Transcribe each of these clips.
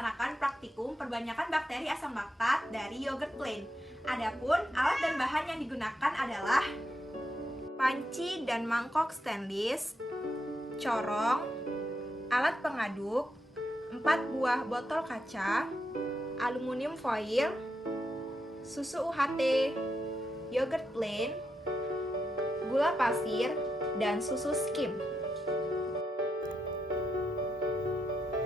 melaksanakan praktikum perbanyakan bakteri asam laktat dari yogurt plain. Adapun alat dan bahan yang digunakan adalah panci dan mangkok stainless, corong, alat pengaduk, 4 buah botol kaca, aluminium foil, susu UHT, yogurt plain, gula pasir, dan susu skim.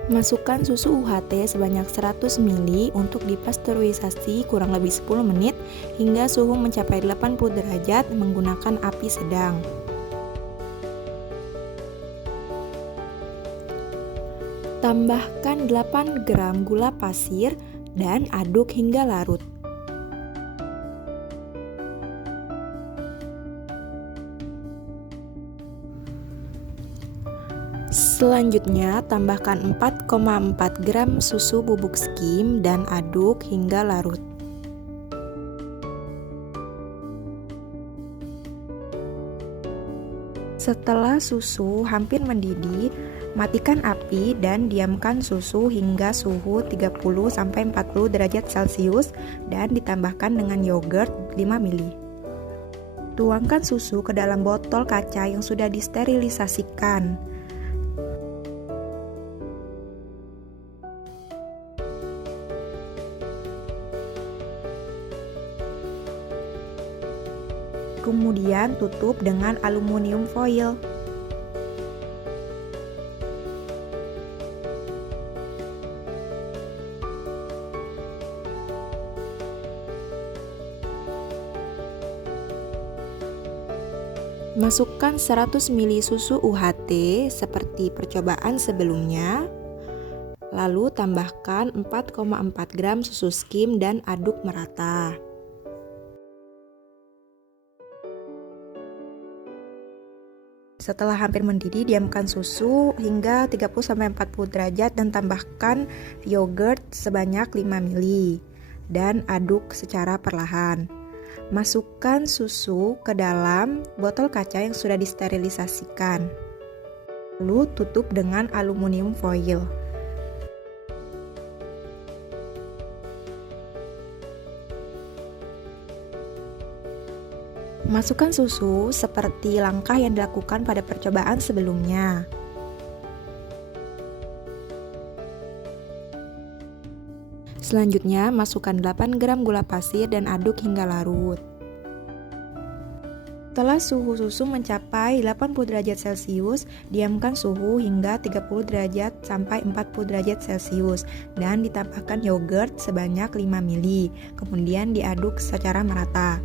Masukkan susu UHT sebanyak 100 ml untuk dipasteurisasi kurang lebih 10 menit hingga suhu mencapai 80 derajat menggunakan api sedang. Tambahkan 8 gram gula pasir dan aduk hingga larut. Selanjutnya, tambahkan 4,4 gram susu bubuk skim dan aduk hingga larut. Setelah susu hampir mendidih, matikan api dan diamkan susu hingga suhu 30-40 derajat Celcius dan ditambahkan dengan yogurt 5 ml. Tuangkan susu ke dalam botol kaca yang sudah disterilisasikan. Kemudian tutup dengan aluminium foil. Masukkan 100 ml susu UHT seperti percobaan sebelumnya. Lalu tambahkan 4,4 gram susu skim dan aduk merata. Setelah hampir mendidih, diamkan susu hingga 30-40 derajat dan tambahkan yogurt sebanyak 5 ml dan aduk secara perlahan. Masukkan susu ke dalam botol kaca yang sudah disterilisasikan. Lalu tutup dengan aluminium foil. Masukkan susu seperti langkah yang dilakukan pada percobaan sebelumnya. Selanjutnya, masukkan 8 gram gula pasir dan aduk hingga larut. Setelah suhu susu mencapai 80 derajat Celcius, diamkan suhu hingga 30 derajat sampai 40 derajat Celcius dan ditambahkan yogurt sebanyak 5 ml. Kemudian diaduk secara merata.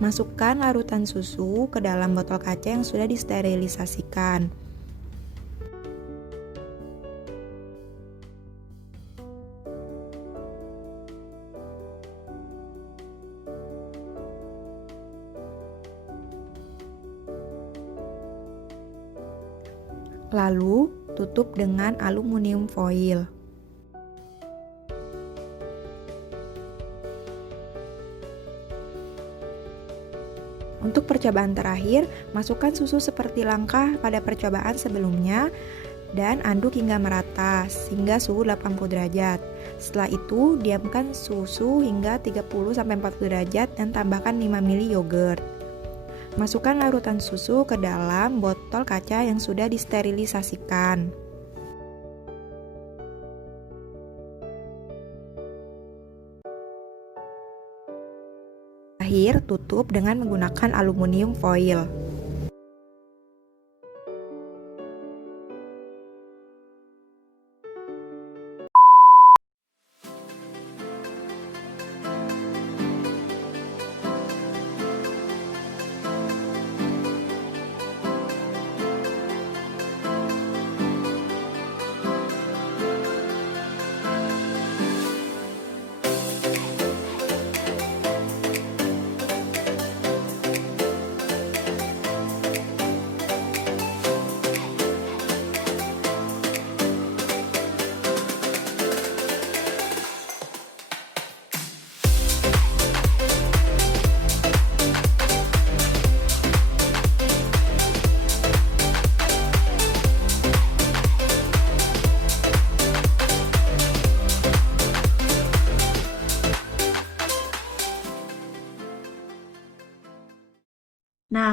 Masukkan larutan susu ke dalam botol kaca yang sudah disterilisasikan. Lalu, tutup dengan aluminium foil. Untuk percobaan terakhir, masukkan susu seperti langkah pada percobaan sebelumnya dan aduk hingga merata sehingga suhu 80 derajat. Setelah itu, diamkan susu hingga 30-40 derajat dan tambahkan 5 ml yogurt. Masukkan larutan susu ke dalam botol kaca yang sudah disterilisasikan. Terakhir, tutup dengan menggunakan aluminium foil.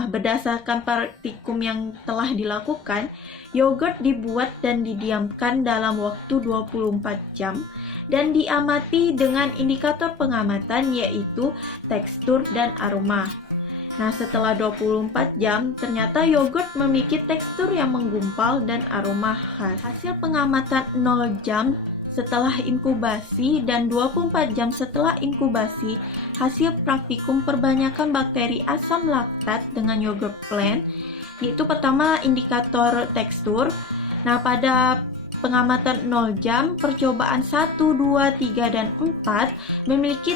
Nah, berdasarkan praktikum yang telah dilakukan, yogurt dibuat dan didiamkan dalam waktu 24 jam dan diamati dengan indikator pengamatan yaitu tekstur dan aroma. Nah, setelah 24 jam, ternyata yogurt memiliki tekstur yang menggumpal dan aroma khas. Hasil pengamatan 0 jam setelah inkubasi dan 24 jam setelah inkubasi, hasil praktikum perbanyakan bakteri asam laktat dengan yogurt plain, yaitu pertama indikator tekstur. Nah, pada pengamatan 0 jam, percobaan 1, 2, 3, dan 4 memiliki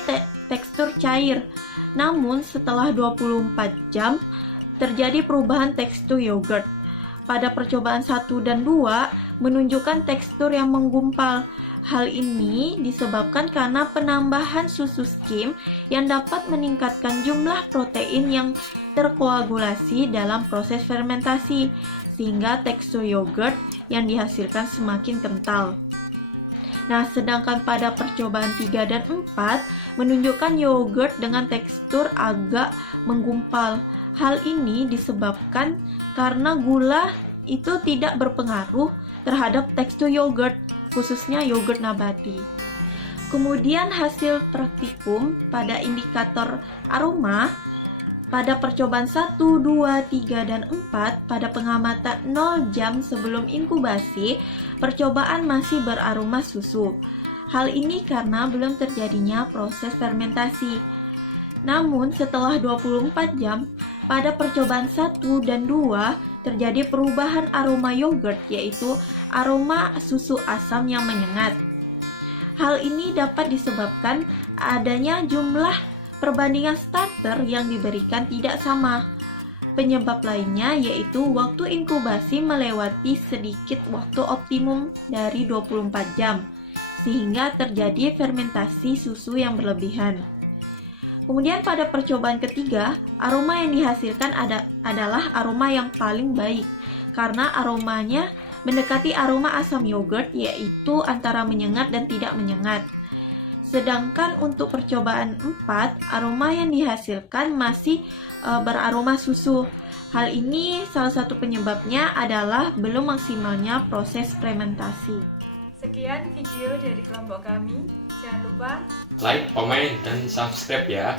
tekstur cair. Namun, setelah 24 jam, terjadi perubahan tekstur yogurt. Pada percobaan 1 dan 2, menunjukkan tekstur yang menggumpal. Hal ini disebabkan karena penambahan susu skim yang dapat meningkatkan jumlah protein yang terkoagulasi dalam proses fermentasi, sehingga tekstur yogurt yang dihasilkan semakin kental. Nah, sedangkan pada percobaan 3 dan 4 menunjukkan yogurt dengan tekstur agak menggumpal. Hal ini disebabkan karena gula itu tidak berpengaruh terhadap tekstur yogurt, khususnya yogurt nabati. Kemudian hasil praktikum pada indikator aroma pada percobaan 1, 2, 3, dan 4 pada pengamatan 0 jam sebelum inkubasi, percobaan masih beraroma susu. Hal ini karena belum terjadinya proses fermentasi. Namun setelah 24 jam, pada percobaan 1 dan 2 terjadi perubahan aroma yogurt, yaitu aroma susu asam yang menyengat. Hal ini dapat disebabkan adanya jumlah perbandingan starter yang diberikan tidak sama. Penyebab lainnya yaitu waktu inkubasi melewati sedikit waktu optimum dari 24 jam, sehingga terjadi fermentasi susu yang berlebihan. Kemudian pada percobaan ketiga, aroma yang dihasilkan adalah aroma yang paling baik, karena aromanya mendekati aroma asam yogurt, yaitu antara menyengat dan tidak menyengat. Sedangkan untuk percobaan 4, aroma yang dihasilkan masih beraroma susu. Hal ini salah satu penyebabnya adalah belum maksimalnya proses fermentasi. Sekian video dari kelompok kami. Jangan lupa like, komen, dan subscribe ya.